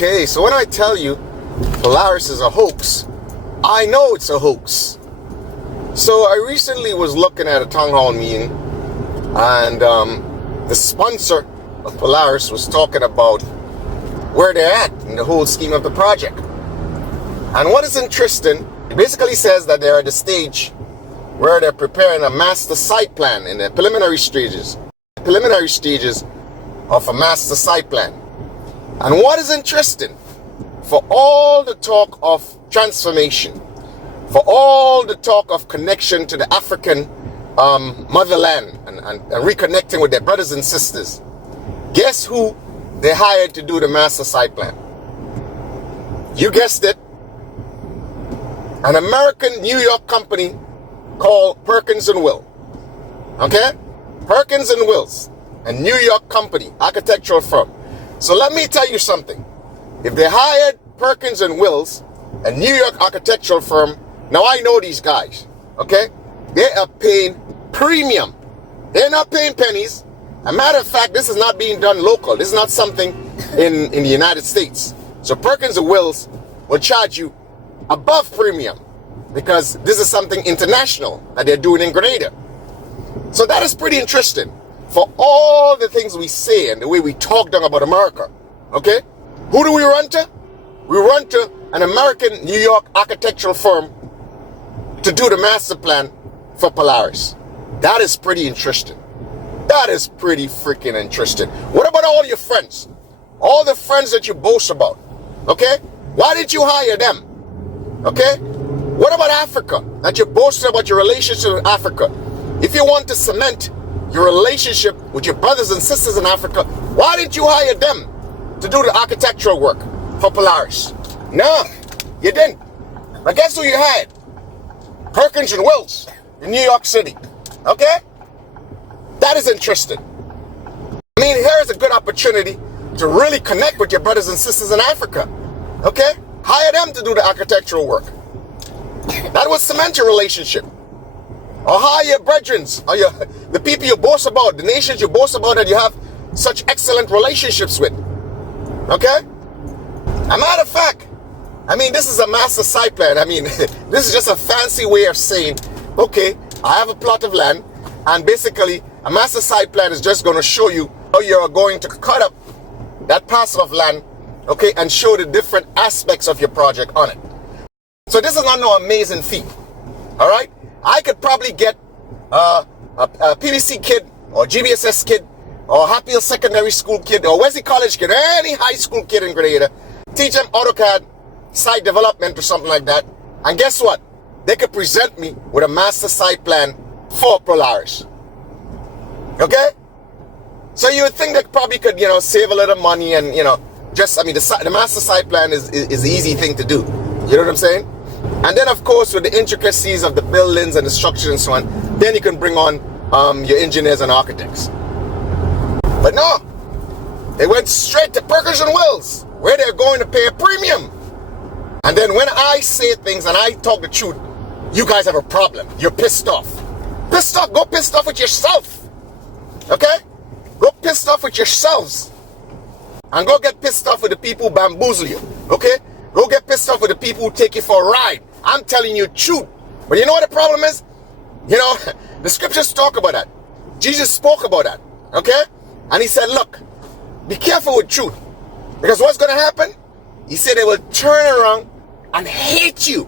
Okay, so when I tell you Polaris is a hoax, I know it's a hoax. So I recently was looking at a town hall meeting, and the sponsor of Polaris was talking about where they're at in the whole scheme of the project. And what is interesting, it basically says that they're at the stage where they're preparing a master site plan in the preliminary stages of a master site plan. And what is interesting, for all the talk of transformation, for all the talk of connection to the African motherland and reconnecting with their brothers and sisters, guess who they hired to do the master site plan? You guessed it. An American New York company called Perkins & Will. Okay? Perkins & Wills, a New York company, architectural firm. So let me tell you something. If they hired Perkins & Wills, a New York architectural firm, now I know these guys, okay? They are paying premium. They're not paying pennies. As a matter of fact, this is not being done local. This is not something in the United States. So Perkins & Wills will charge you above premium because this is something international that they're doing in Grenada. So that is pretty interesting. For all the things we say and the way we talk down about America, okay? Who do we run to? We run to an American New York architectural firm to do the master plan for Polaris. That is pretty interesting. That is pretty freaking interesting. What about all your friends? All the friends that you boast about, okay? Why did you hire them? Okay? What about Africa? That you boasted about your relationship with Africa. If you want to cement your relationship with your brothers and sisters in Africa, why didn't you hire them to do the architectural work for Polaris? No, you didn't. But guess who you hired? Perkins & Wills in New York City. Okay? That is interesting. I mean, here is a good opportunity to really connect with your brothers and sisters in Africa. Okay? Hire them to do the architectural work. That will cement your relationship. Or hire your brethren, or the people you boast about, the nations you boast about that you have such excellent relationships with. Okay? As a matter of fact, I mean, this is a master site plan. I mean, this is just a fancy way of saying, okay, I have a plot of land, and basically, a master site plan is just going to show you how you're going to cut up that parcel of land, okay, and show the different aspects of your project on it. So this is not no amazing feat, all right? I could probably get a PVC kid or GBSS kid or Happy Hill Secondary School kid or Wesley College kid or any high school kid in Grenada, teach them AutoCAD, site development or something like that. And guess what? They could present me with a master site plan for Polaris. Okay? So you would think they probably could, save a little money and, just, I mean, the master site plan is the easy thing to do. You know what I'm saying? And then, of course, with the intricacies of the buildings and the structure and so on, then you can bring on your engineers and architects. But no, they went straight to Perkins & Wills, where they're going to pay a premium. And then when I say things and I talk the truth, you guys have a problem. You're pissed off. Pissed off? Go pissed off with yourself. Okay? Go pissed off with yourselves. And go get pissed off with the people who bamboozle you. Okay? Go get pissed off with the people who take you for a ride. I'm telling you truth. But you know what the problem is? The scriptures talk about that. Jesus spoke about that. Okay? And he said, look, be careful with truth. Because what's going to happen? He said they will turn around and hate you.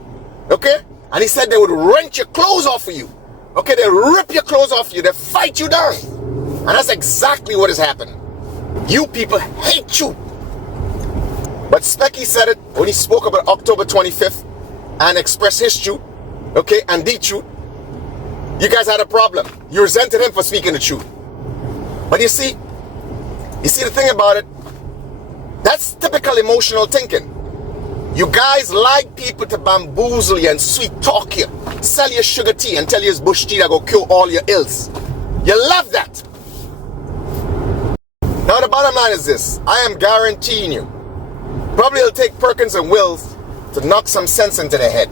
Okay? And he said they would rent your clothes off of you. Okay? They'll rip your clothes off you. They'll fight you down. And that's exactly what is happening. You people hate truth. But Specky said it when he spoke about October 25th and expressed his truth, okay, and the truth. You guys had a problem. You resented him for speaking the truth. But you see the thing about it, that's typical emotional thinking. You guys like people to bamboozle you and sweet talk you, sell you sugar tea and tell you it's bush tea that go cure all your ills. You love that. Now the bottom line is this. I am guaranteeing you, probably it'll take Perkins & Wills to knock some sense into their head.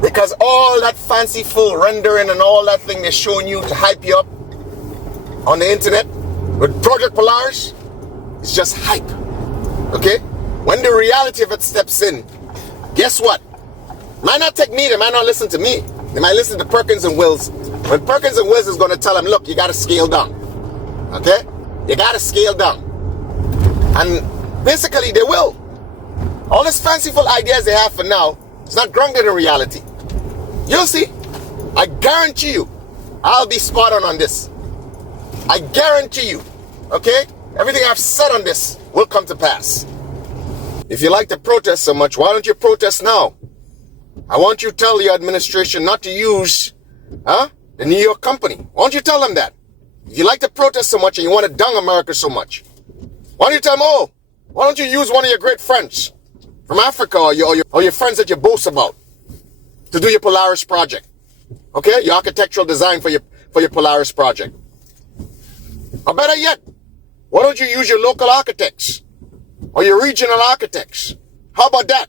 Because all that fanciful rendering and all that thing they're showing you to hype you up on the internet with Project Polaris is just hype. Okay? When the reality of it steps in, guess what? Might not take me, they might not listen to me. They might listen to Perkins and Wills. When Perkins and Wills is going to tell them, look, you got to scale down. Okay? You got to scale down. And basically they will. All these fanciful ideas they have for now, it's not grounded in reality. You'll see. I guarantee you, I'll be spot on this. I guarantee you. Okay? Everything I've said on this will come to pass. If you like to protest so much, why don't you protest now? I want you to tell your administration not to use the New York company. Why don't you tell them that? If you like to protest so much and you want to dung America so much, why don't you tell them, oh, why don't you use one of your great friends from Africa or your friends that you boast about to do your Polaris project? Okay, your architectural design for your Polaris project. Or better yet, why don't you use your local architects or your regional architects? How about that?